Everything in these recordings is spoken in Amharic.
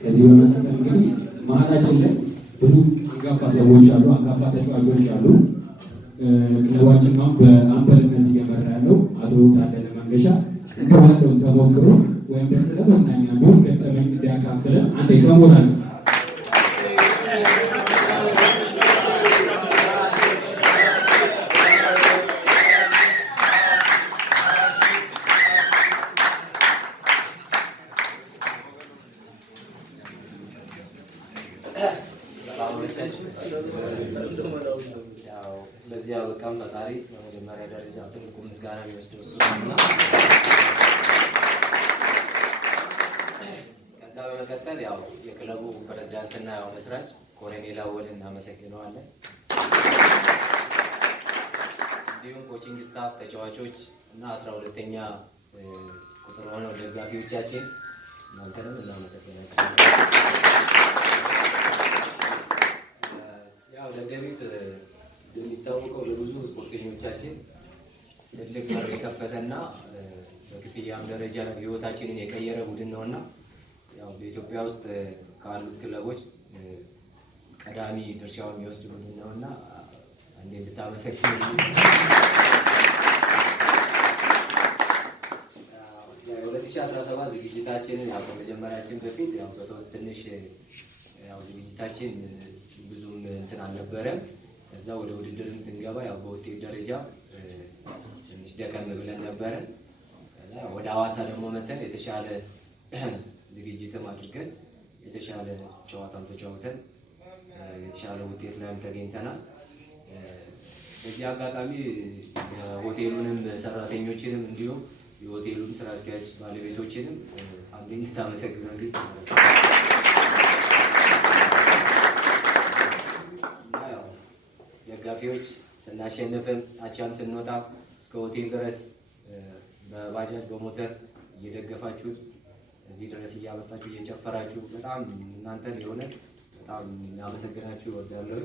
ከዚህ በመቀጠል እንግዲህ መሀላችን ላይ ብዙ አንጋፋ ሰዎች አሉ፣ አንጋፋ ተጫዋቾች አሉ። ክለባችን ነው በአምበልነት እየመራ ያለው አቶ ታደለ መንገሻ እንደዋለውን ተሞክሮ ወይም ደግሞ ለመዝናኛ ቢሆን ገጠመኝ እንዲያካፍለን አንዴ ከሞራል በዚህ አበቃም ፈጣሪ በመጀመሪያ ደረጃ ትልቁ ምስጋና የሚወስደው እሱ ነውና ከዛ በመቀጠል ያው የክለቡ ፕሬዝዳንትና ያው መስራች ኮሎኔል አወልን እናመሰግነዋለን። እንዲሁም ኮቺንግ ስታፍ፣ ተጫዋቾች እና 12ኛ ቁጥር ሆነው ደጋፊዎቻችን እናንተንም እናመሰግናለን። ያው ደደቢት የሚታወቀው ለብዙ ስፖርተኞቻችን ትልቅ በር የከፈተና በክፍያም ደረጃ ህይወታችንን የቀየረ ቡድን ነውና ያው በኢትዮጵያ ውስጥ ካሉት ክለቦች ቀዳሚ ድርሻውን የሚወስድ ቡድን ነውና አንዴ እንድታመሰግኑ። የ2017 ዝግጅታችንን ያው ከመጀመሪያችን በፊት ያው ትንሽ ያው ዝግጅታችን ብዙም እንትን አልነበረም። ከዛ ወደ ውድድርም ስንገባ ያው በውጤት ደረጃ ትንሽ ደከም ብለን ነበረ። ከዛ ወደ ሐዋሳ ደግሞ መተን የተሻለ ዝግጅትም አድርገን የተሻለ ጨዋታም ተጫውተን የተሻለ ውጤት ላይም ተገኝተናል። በዚህ አጋጣሚ የሆቴሉንም ሰራተኞችንም እንዲሁም የሆቴሉን ስራ አስኪያጅ ባለቤቶችንም አንዴ እንድታመሰግኑልኝ ደጋፊዎች ስናሸንፍም አቻም ስንወጣ እስከ ሆቴል ድረስ በባጃጅ በሞተር እየደገፋችሁ እዚህ ድረስ እያመጣችሁ እየጨፈራችሁ በጣም እናንተን የሆነ በጣም እናመሰግናችሁ እወዳለሁ።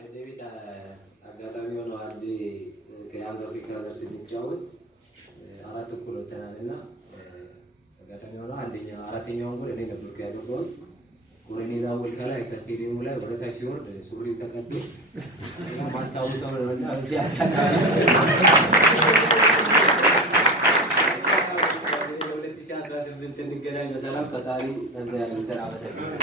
ደደቢት አጋጣሚ ሆነው አንድ ከያንግ አፍሪካ ጋር ስንጫወት 4 እኩል ወጥተናል እና አጋጣሚ ሆነው አራተኛውን ጎል እኔ ነበርኩ ያገባሁት። ኮሎኔል አወል ከላይ ከስቴዲየሙ ላይ ወደታች ሲወርድ ሱሪ ተቀዶ ማስታወሰው ነውና እዚህ አካባቢ 2018 እንገናኝ በሰላም ፈጣሪ እዛ ያለ ሰላም አመሰግናለሁ።